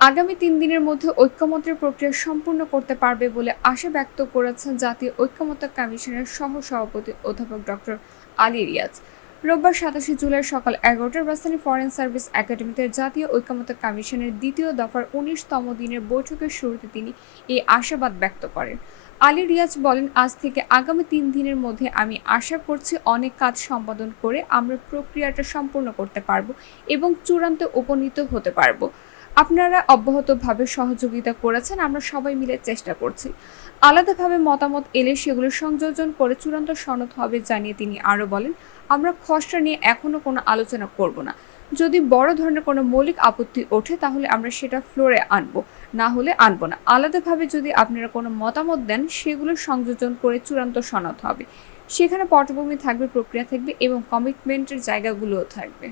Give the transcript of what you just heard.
আগামী তিন দিনের মধ্যে ঐক্যমত্যের প্রক্রিয়া সম্পূর্ণ করতে পারবে বলে আশা ব্যক্ত করেছেন জাতীয় ঐক্যমত্য কমিশনের সহ সভাপতি অধ্যাপক ডক্টর আলী রিয়াজ। রোববার সাতাশে জুলাই সকাল এগারোটার রাজধানী ফরেন সার্ভিস একাডেমিতে জাতীয় ঐক্যমত্য কমিশনের দ্বিতীয় দফার উনিশতম দিনের বৈঠকের শুরুতে তিনি এই আশাবাদ ব্যক্ত করেন। আলী রিয়াজ বলেন, আজ থেকে আগামী তিন দিনের মধ্যে আমি আশা করছি অনেক কাজ সম্পাদন করে আমরা প্রক্রিয়াটা সম্পূর্ণ করতে পারব এবং চূড়ান্ত উপনীত হতে পারব। আপনারা অব্যাহতভাবে সহযোগিতা করেছেন, আমরা সবাই মিলে চেষ্টা করছি। আলাদাভাবে মতামত এলে সেগুলো সংযোজন করে চূড়ান্ত সনদ হবে জানিয়ে তিনি আরও বলেন, আমরা খসড়া নিয়ে এখনও কোনো আলোচনা করব না। যদি বড় ধরনের কোনো মৌলিক আপত্তি ওঠে, তাহলে আমরা সেটা ফ্লোরে আনব, না হলে আনব না। আলাদাভাবে যদি আপনারা কোনো মতামত দেন, সেগুলো সংযোজন করে চূড়ান্ত সনদ হবে। সেখানে পটভূমি থাকবে, প্রক্রিয়া থাকবে এবং কমিটমেন্টের জায়গাগুলোও থাকবে।